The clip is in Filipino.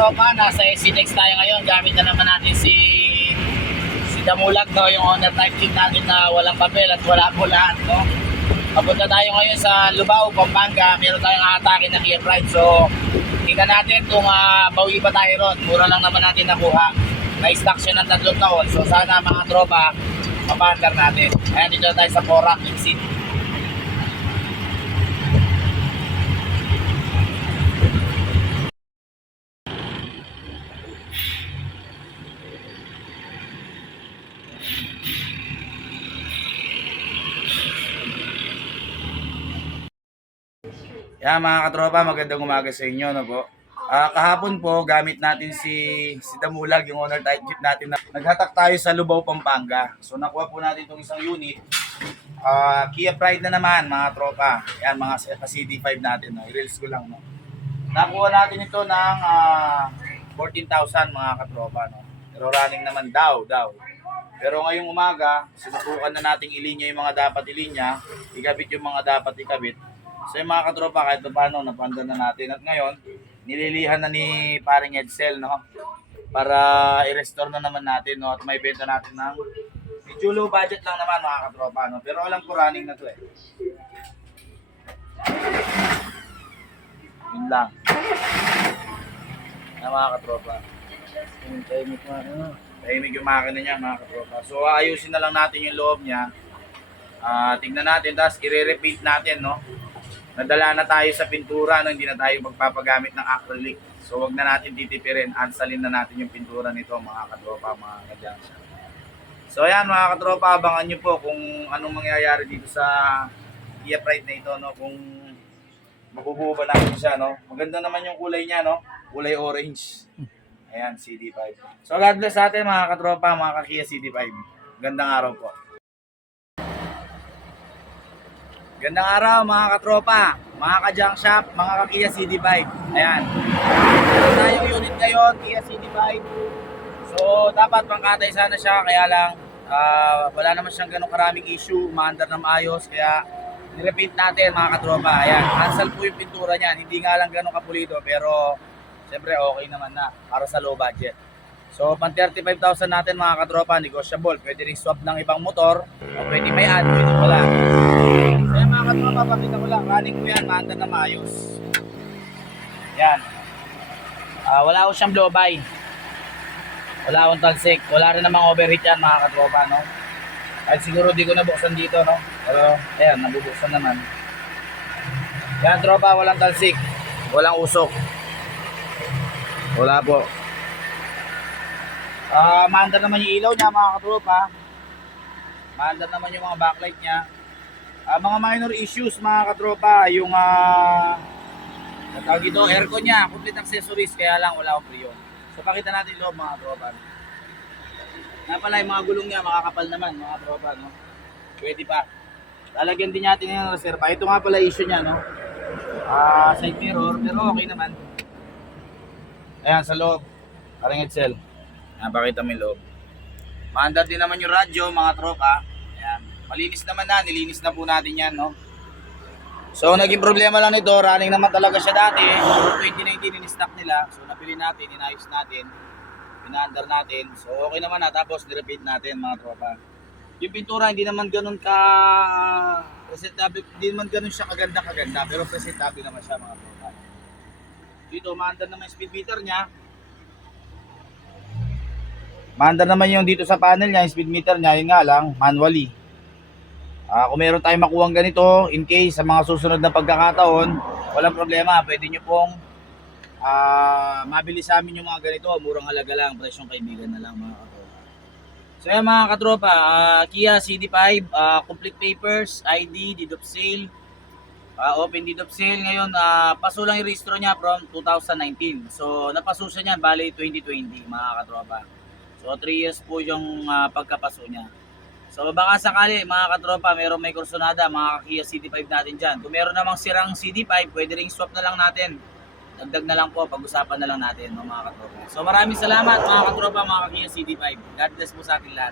katropa, nasa SCNext tayo ngayon. Gamit na naman natin si Damulag, no? Yung owner type kit natin na walang papel at wala po lahat, no? Papunta tayo ngayon sa Lubao, Pampanga. Meron tayong atake na Kia Pride. So, tingnan natin kung bawi pa tayo ron. Mura lang naman natin nakuha. Na-stock siya ng 3 taon. So, sana mga tropa, mapandar natin. Ayan, dito tayo sa Porac, exit. Yan mga katropa, magandang umaga sa inyo, no po. Kahapon po, gamit natin si Damulag, yung owner type jeep natin. Naghatak tayo sa Lubao, Pampanga. So nakuha po natin itong isang unit. Kia Pride na naman mga tropa. Yan, mga CD5 natin. No? I-reels ko lang. No? Nakuha natin ito ng 14,000 mga katropa. No? Pero running naman daw. Pero ngayong umaga, sinubukan na nating ilinya yung mga dapat ilinya. Ikabit yung mga dapat ikabit. So yung mga katropa, kahit paano, napanda na natin. At ngayon, nililihan na ni paring Edsel, no? Para i-restore na naman natin, no? At may benta natin ng medyo low budget lang naman, mga katropa, no? Pero alam ko running na to eh. Yun lang. Na mga katropa. Tahimik yung makina niya, mga katropa. So ayusin na lang natin yung loob niya. Tingnan natin, tapos i-repeat natin, no? Nadala na tayo sa pintura, no? Hindi na tayo magpapagamit ng acrylic. So wag na natin titipirin, ansalin na natin yung pintura nito mga katropa, mga kadyansya. So ayan mga katropa, abangan nyo po kung anong mangyayari dito sa Kia Pride na ito, no? Kung mabubuo ba natin siya, no? Maganda naman yung kulay niya, no? Kulay orange. Ayan, CD5. So God bless sa atin mga katropa, mga ka-Kia CD5. Gandang araw po. Gandang araw mga katropa, mga ka-junk shop, mga ka-Kia CD5. Ayan. Meron tayong unit ngayon, Kia CD5. So, dapat pangkatay sana siya, kaya lang wala naman siyang ganong karaming issue, umaandar na maayos, kaya nirepeat natin mga katropa. Ayan, cancel po yung pintura niyan, hindi nga lang ganong kapulido, pero siyempre okay naman na para sa low budget. So, pang 35,000 natin mga katropa, negotiable. Pwede rin swap ng ibang motor, o pwede may add, pwede wala. Kaya mga katropa, papakita ko lang, running ko yan, maandar na maayos. Yan. Wala ko siyang blow by. Wala akong talsik. Wala rin namang overheat yan mga katropa, no? Kahit siguro di ko nabuksan dito, no? Pero, ayan, nabubuksan naman. Yan, tropa, walang talsik. Walang usok. Wala po. Maandar naman yung ilaw niya mga katropa. Maandar naman yung mga backlight niya. Mga minor issues mga katropa, yung tawag ito, aircon niya, complete accessories, kaya lang wala akong preyon. So pakita natin loob mga tropa. Nga pala yung mga gulong niya, makakapal naman mga tropa, no? Pwede pa. Lalagyan din natin yung reserva. Ito nga pala issue niya, no? Side mirror, pero okay naman. Ayan sa loob, parang Edsel. Pakita mo yung loob. Maandar din naman yung radyo mga tropa. Ayan. Malinis naman na, nilinis na po natin yan, no? So, naging problema lang nito, running naman talaga siya dati. 2019 in-stock nila. So, napili natin, inayos natin, pinaandar natin. So, okay naman na, tapos nirepeat natin mga tropa. Yung pintura, hindi naman ganun presentable, hindi naman ganun siya kaganda, pero presentable naman siya mga tropa. Dito, maandar naman yung speed meter niya. Maandar naman yung dito sa panel niya, yung speed meter niya, yun nga lang, manually. Kung meron tayong makuhang ganito, in case sa mga susunod na pagkakataon, walang problema. Pwede nyo pong mabili sa amin yung mga ganito. Murang halaga lang, presyong kaibigan na lang mga katropa. So yan mga katropa, Kia CD5, complete papers, ID, deed of sale, open deed of sale. Ngayon, paso lang yung registro niya from 2019. So napaso siya niyan, bali 2020 mga katropa. So 3 years po yung pagkapaso niya. So baka sakali mga katropa, meron may kursonada, mga Kia CD5 natin dyan. Kung meron namang sirang CD5, pwede ring swap na lang natin. Dagdag na lang po, pag-usapan na lang natin mga katropa. So maraming salamat mga katropa, mga Kia CD5. God bless po sa ating lahat.